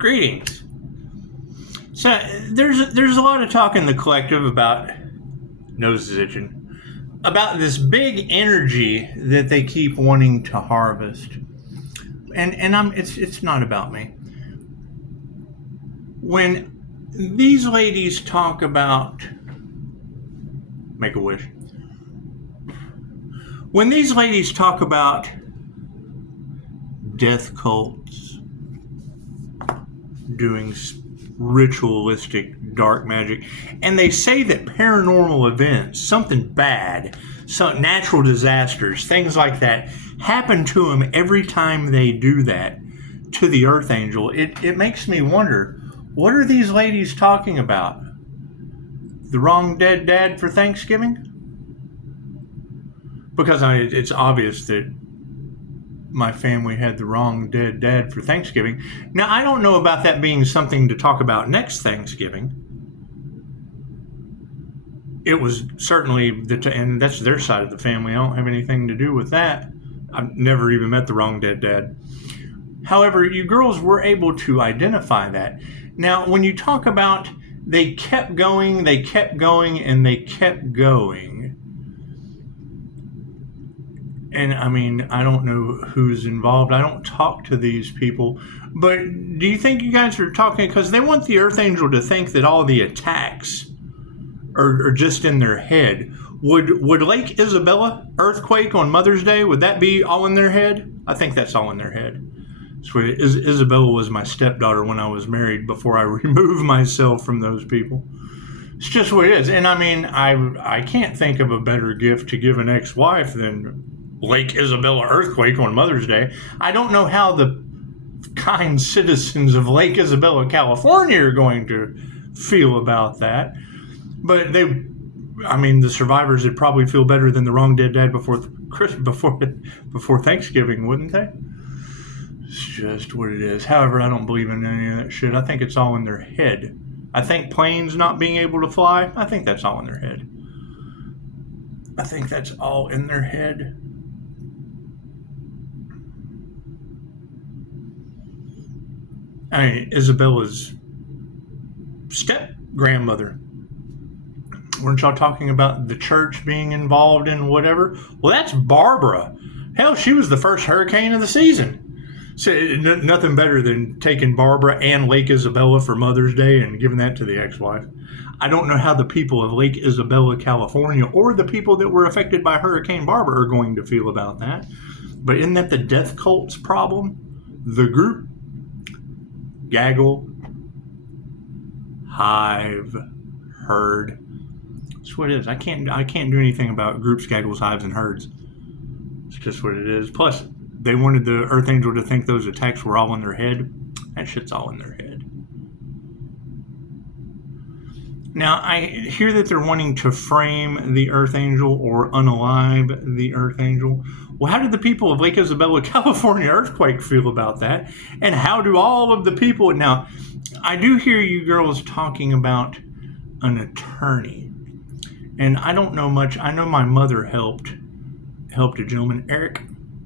Greetings. So there's a lot of talk in the collective about noses itching, about this big energy that they keep wanting to harvest, and it's not about me. When these ladies talk about make a wish, when these ladies talk about death cults, doing ritualistic dark magic, and they say that paranormal events, something bad, some natural disasters, things like that, happen to them every time they do that to the Earth Angel, it makes me wonder, what are these ladies talking about? The wrong dead dad for Thanksgiving? Because it's obvious that my family had the wrong dead dad for Thanksgiving. Now, I don't know about that being something to talk about next Thanksgiving. It was certainly, and that's their side of the family. I don't have anything to do with that. I've never even met the wrong dead dad. However, you girls were able to identify that. Now, when you talk about they kept going, and they kept going, and I mean, I don't know who's involved. I don't talk to these people. But do you think you guys are talking because they want the Earth Angel to think that all the attacks are just in their head? Would Lake Isabella earthquake on Mother's Day, would that be all in their head? I think that's all in their head. So Isabella was my stepdaughter when I was married before I removed myself from those people. It's just what it is. And I mean, I can't think of a better gift to give an ex-wife than Lake Isabella earthquake on Mother's Day. I don't know how the kind citizens of Lake Isabella, California are going to feel about that. But the survivors would probably feel better than the wrong dead dad before Thanksgiving, wouldn't they? It's just what it is. However, I don't believe in any of that shit. I think it's all in their head. I think planes not being able to fly, I think that's all in their head. I think that's all in their head. I mean, Isabella's step-grandmother. Weren't y'all talking about the church being involved in whatever? Well, that's Barbara. Hell, she was the first hurricane of the season. So nothing better than taking Barbara and Lake Isabella for Mother's Day and giving that to the ex-wife. I don't know how the people of Lake Isabella, California, or the people that were affected by Hurricane Barbara are going to feel about that. But isn't that the death cult's problem? The group, gaggle, hive, herd. That's what it is. I can't do anything about groups, gaggles, hives, and herds. It's just what it is. Plus, they wanted the Earth Angel to think those attacks were all in their head. That shit's all in their head. Now, I hear that they're wanting to frame the Earth Angel or unalive the Earth Angel. Well, how did the people of Lake Isabella, California earthquake feel about that? And how do all of the people... Now, I do hear you girls talking about an attorney. And I don't know much. I know my mother helped a gentleman, Eric.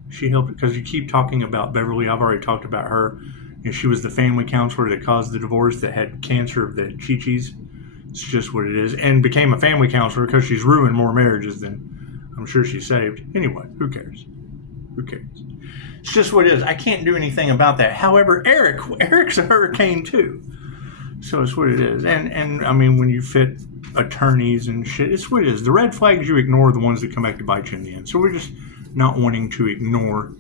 She helped because you keep talking about Beverly. I've already talked about her. And she was the family counselor that caused the divorce, that had cancer of the chi-chis. It's just what it is. And became a family counselor because she's ruined more marriages than I'm sure she saved. Anyway, who cares? Who cares? It's just what it is. I can't do anything about that. However, Eric's a hurricane too. So it's what it is. And I mean, when you fit attorneys and shit, it's what it is. The red flags you ignore are the ones that come back to bite you in the end. So we're just not wanting to ignore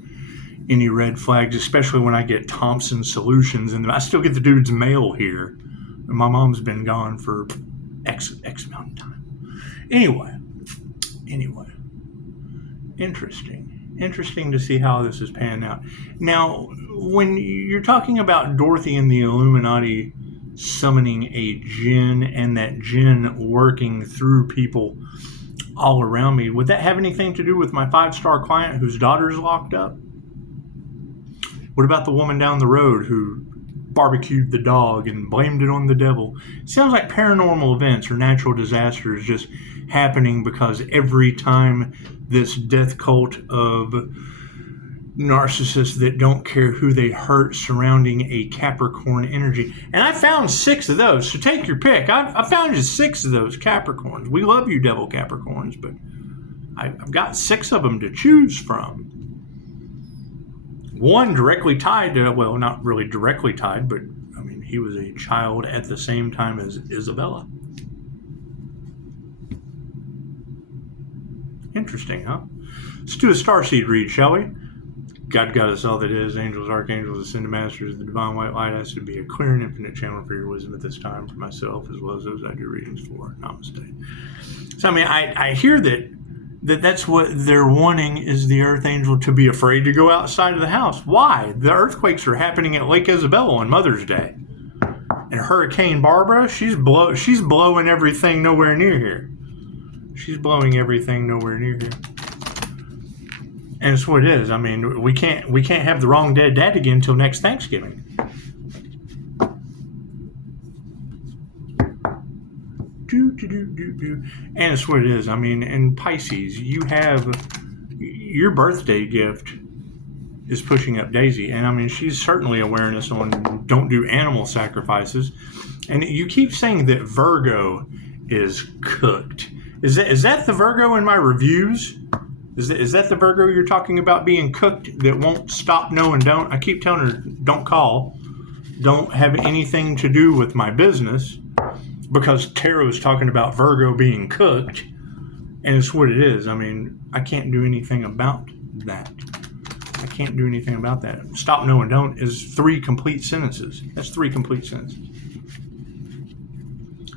any red flags, especially when I get Thompson Solutions, and I still get the dude's mail here. And my mom's been gone for X amount of time. Anyway. Interesting to see how this is panning out. Now, when you're talking about Dorothy and the Illuminati summoning a djinn and that djinn working through people all around me, would that have anything to do with my 5-star client whose daughter's locked up? What about the woman down the road who barbecued the dog and blamed it on the devil? It sounds like paranormal events or natural disasters just happening because every time this death cult of narcissists that don't care who they hurt surrounding a Capricorn energy. And I found 6 of those, so take your pick. I found you 6 of those Capricorns. We love you, devil Capricorns, but I've got 6 of them to choose from. One directly tied to, well, not really directly tied, but I mean, he was a child at the same time as Isabella. Interesting, huh? Let's do a starseed read, shall we? God, Goddess, all that is, angels, archangels, ascended masters, the divine white light, has to be a clear and infinite channel for your wisdom at this time, for myself as well as those I do readings for. Namaste. So, I mean, I hear that's what they're wanting, is the Earth Angel to be afraid to go outside of the house. Why? The earthquakes are happening at Lake Isabella on Mother's Day. And Hurricane Barbara, she's blowing everything nowhere near here. She's blowing everything nowhere near here. And it's what it is. I mean, we can't have the wrong dead dad again until next Thanksgiving. And it's what it is. I mean, in Pisces, you have your birthday gift is pushing up Daisy. And I mean, she's certainly awareness on don't do animal sacrifices. And you keep saying that Virgo is cooked. Is that the Virgo in my reviews? Is that the Virgo you're talking about being cooked that won't stop, no, and don't? I keep telling her, don't call. Don't have anything to do with my business, because tarot is talking about Virgo being cooked, and it's what it is. I mean, I can't do anything about that. I can't do anything about that. Stop, no, and don't is 3 complete sentences. That's 3 complete sentences.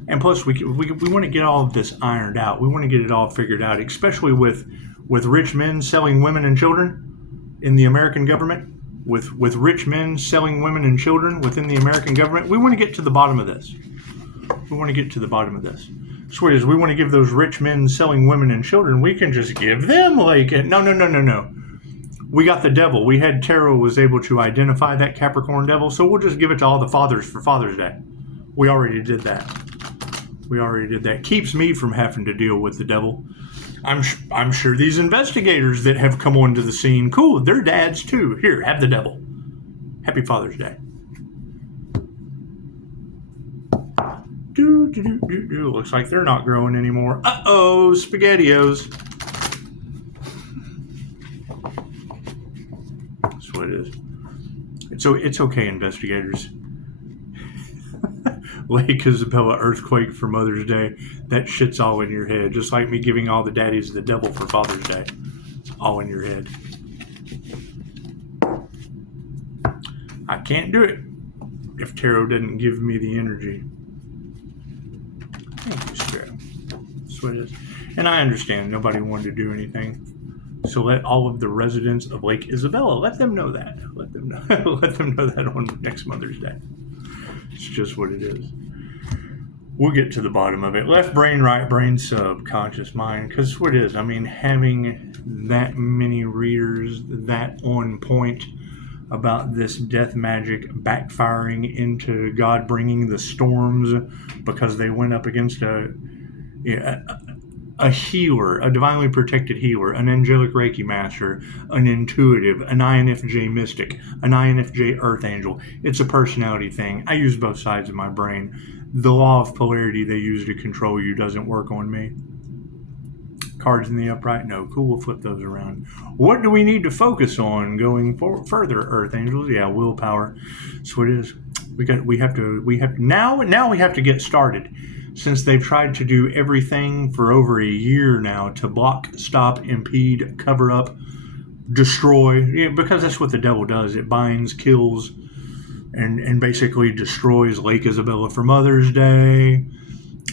And plus, we want to get all of this ironed out. We want to get it all figured out, especially with rich men selling women and children in the American government, with rich men selling women and children within the American government. We want to get to the bottom of this. We want to get to the bottom of this. So it is, we want to give those rich men selling women and children, we can just give them like it. No. We got the devil. We had tarot was able to identify that Capricorn devil, so we'll just give it to all the fathers for Father's Day. We already did that. Keeps me from having to deal with the devil. I'm sure these investigators that have come onto the scene, cool, they're dads too. Here, have the devil. Happy Father's Day. Looks like they're not growing anymore. Uh-oh, SpaghettiOs. That's what it is. It's okay, investigators. Lake Isabella earthquake for Mother's Day. That shit's all in your head. Just like me giving all the daddies the devil for Father's Day. It's all in your head. I can't do it if tarot doesn't give me the energy. Thank you, Spirit. That's what it is. And I understand nobody wanted to do anything. So let all of the residents of Lake Isabella, let them know that. Let them know that on next Mother's Day. It's just what it is. We'll get to the bottom of it. Left brain, right brain, subconscious mind. Because what it is, I mean, having that many readers that on point about this death magic backfiring into God bringing the storms because they went up against a healer, a divinely protected healer, an angelic Reiki master, an intuitive, an INFJ mystic, an INFJ earth angel. It's a personality thing. I use both sides of my brain. The law of polarity they use to control you doesn't work on me. Cards in the upright? No. Cool, we'll flip those around. What do we need to focus on going further, earth angels? Yeah, willpower. That's what it is. We have to get started. Since they've tried to do everything for over a year now to block, stop, impede, cover up, destroy, because that's what the devil does. It binds, kills, and basically destroys Lake Isabella for Mother's Day.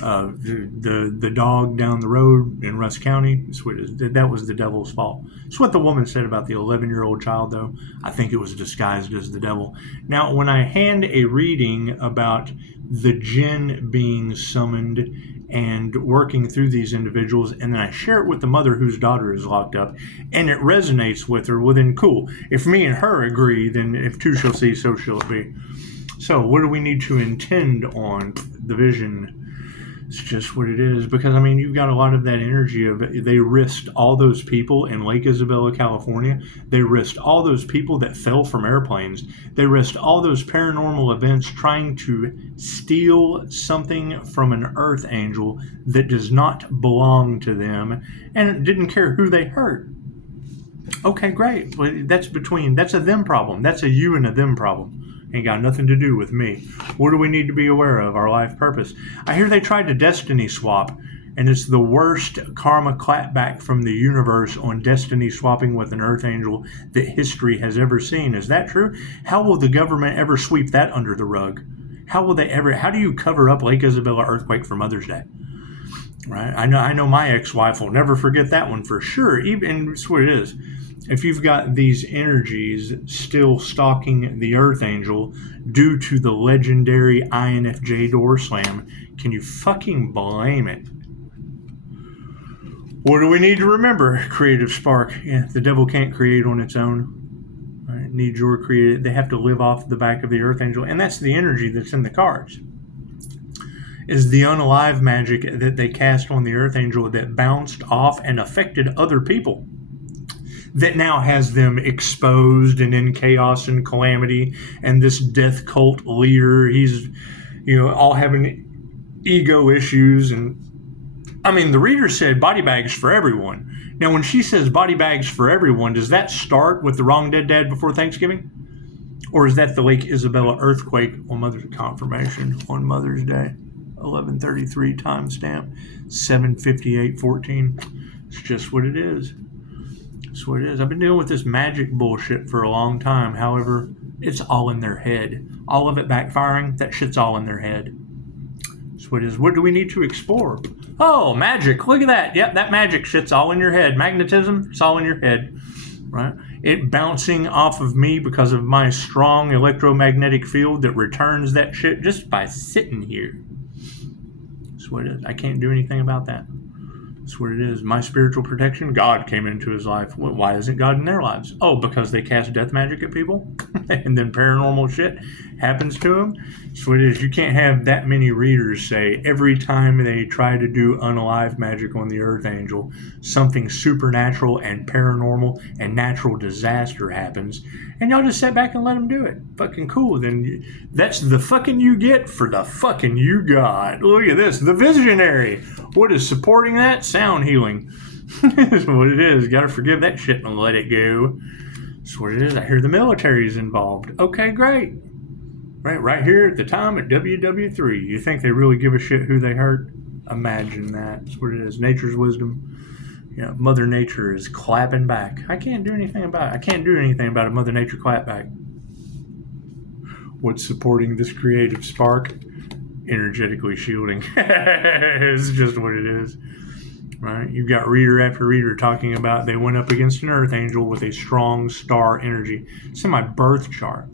The dog down the road in Russ County, that was the devil's fault. It's what the woman said about the 11-year-old child, though. I think it was disguised as the devil. Now, when I hand a reading about the jinn being summoned and working through these individuals, and then I share it with the mother whose daughter is locked up, and it resonates with her, well then cool. If me and her agree, then if two shall see, so shall it be. So what do we need to intend on? The vision. It's just what it is. Because, I mean, you've got a lot of that energy of they risked all those people in Lake Isabella, California. They risked all those people that fell from airplanes. They risked all those paranormal events trying to steal something from an earth angel that does not belong to them and didn't care who they hurt. Okay, great. But that's a them problem. That's a you and a them problem. Ain't got nothing to do with me. What do we need to be aware of? Our life purpose. I hear they tried to destiny swap, and it's the worst karma clapback from the universe on destiny swapping with an earth angel that history has ever seen. Is that true? How will the government ever sweep that under the rug? How do you cover up Lake Isabella earthquake for Mother's Day? Right? I know my ex-wife will never forget that one for sure. Even it's what it is. If you've got these energies still stalking the Earth Angel due to the legendary INFJ door slam, can you fucking blame it? What do we need to remember? Creative spark. Yeah, the devil can't create on its own. Right? Needs your create. They have to live off the back of the Earth Angel, and that's the energy that's in the cards. Is the unalive magic that they cast on the Earth Angel that bounced off and affected other people, that now has them exposed and in chaos and calamity, and this death cult leader, he's, all having ego issues. And I mean, the reader said body bags for everyone. Now, when she says body bags for everyone, does that start with the wrong dead dad before Thanksgiving? Or is that the Lake Isabella earthquake on Mother's confirmation on Mother's Day? 11:33 timestamp, 7:58:14. It's just what it is. It's what it is. I've been dealing with this magic bullshit for a long time. However, it's all in their head. All of it backfiring, that shit's all in their head. That's what it is. What do we need to explore? Oh, magic. Look at that. Yep, that magic shit's all in your head. Magnetism, it's all in your head. Right? It bouncing off of me because of my strong electromagnetic field that returns that shit just by sitting here. That's what it is. I can't do anything about that. That's what it is. My spiritual protection, God came into his life. Why isn't God in their lives? Oh, because they cast death magic at people? And then paranormal shit happens to them? That's what it is. You can't have that many readers say every time they try to do unalive magic on the Earth Angel, something supernatural and paranormal and natural disaster happens. And y'all just sit back and let them do it. Fucking cool. Then that's the fucking you get for the fucking you got. Look at this. The visionary. What is supporting that? Sound healing. That's what it is. Got to forgive that shit and let it go. That's what it is. I hear the military is involved. Okay, great. Right here at the time at WW3. You think they really give a shit who they hurt? Imagine that. That's what it is. Nature's wisdom. Mother Nature is clapping back. I can't do anything about it. I can't do anything about a Mother Nature clapback. What's supporting this creative spark? Energetically shielding. It's just what it is. Right? You've got reader after reader talking about they went up against an Earth Angel with a strong star energy. It's in my birth chart.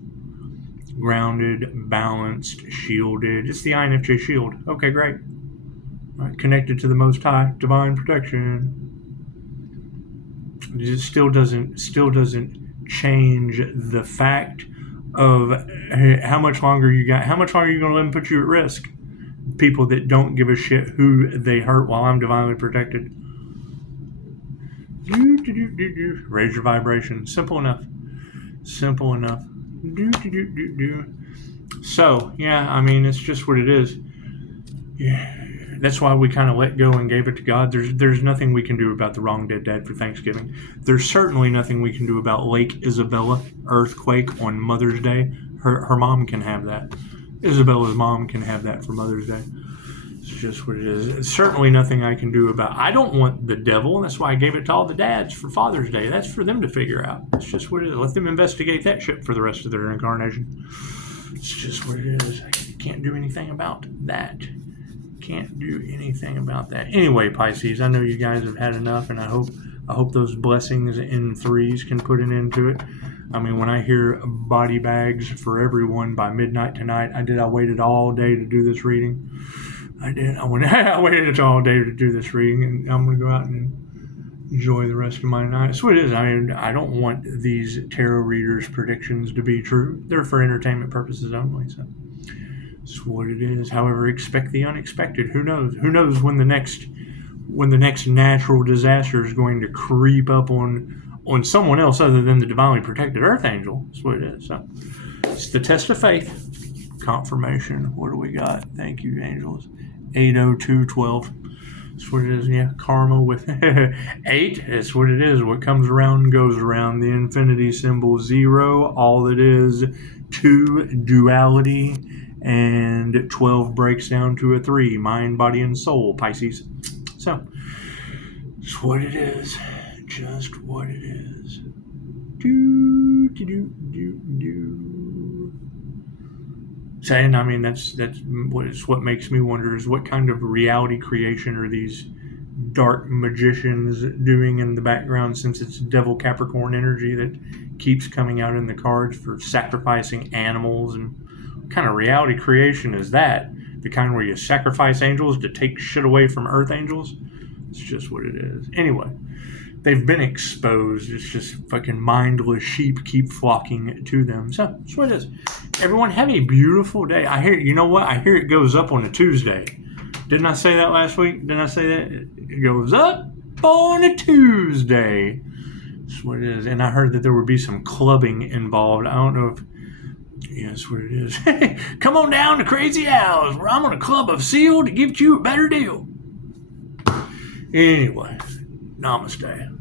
Grounded, balanced, shielded. It's the INFJ shield. Okay, great. Right, connected to the Most High, divine protection. It still doesn't change the fact of how much longer you got. How much longer are you going to let them put you at risk? People that don't give a shit who they hurt while I'm divinely protected. Raise your vibration. Simple enough. Simple enough. So, yeah, I mean, it's just what it is. Yeah. That's why we kind of let go and gave it to God. There's nothing we can do about the wrong dead dad for Thanksgiving. There's certainly nothing we can do about Lake Isabella earthquake on Mother's Day. Her mom can have that. Isabella's mom can have that for Mother's Day. It's just what it is. It's certainly nothing I can do about it. I don't want the devil, and that's why I gave it to all the dads for Father's Day. That's for them to figure out. It's just what it is. Let them investigate that shit for the rest of their incarnation. It's just what it is. I can't do anything about that. Can't do anything about that. Anyway, Pisces, I know you guys have had enough, and I hope those blessings in threes can put an end to it. I mean, when I hear body bags for everyone by midnight tonight, I waited all day to do this reading. I did. I waited all day to do this reading, and I'm going to go out and enjoy the rest of my night. So it is. I mean, I don't want these tarot readers' predictions to be true. They're for entertainment purposes only. So It's what it is. However, expect the unexpected. Who knows? Who knows when the next natural disaster is going to creep up on someone else other than the divinely protected Earth Angel. That's what it is. So it's the test of faith. Confirmation. What do we got? Thank you, angels. 80212. That's what it is. Yeah, karma with 8. That's what it is. What comes around goes around. The infinity symbol 0. All it is 2, duality, and 12 breaks down to a 3. Mind, body, and soul. Pisces. So it's what it is. Just what it is. Saying, I mean, that's what makes me wonder is what kind of reality creation are these dark magicians doing in the background, since it's Devil Capricorn energy that keeps coming out in the cards for sacrificing animals. And what kind of reality creation is that? The kind where you sacrifice angels to take shit away from Earth Angels? It's just what it is. Anyway, they've been exposed. It's just fucking mindless sheep keep flocking to them. So that's what it is. Everyone have a beautiful day. I hear, you know what? I hear it goes up on a Tuesday. Didn't I say that last week? Didn't I say that? It goes up on a Tuesday. That's what it is. And I heard that there would be some clubbing involved. I don't know if... Yeah, that's what it is. Come on down to Crazy Owls, where I'm on a club of seal to give you a better deal. Anyway, namaste.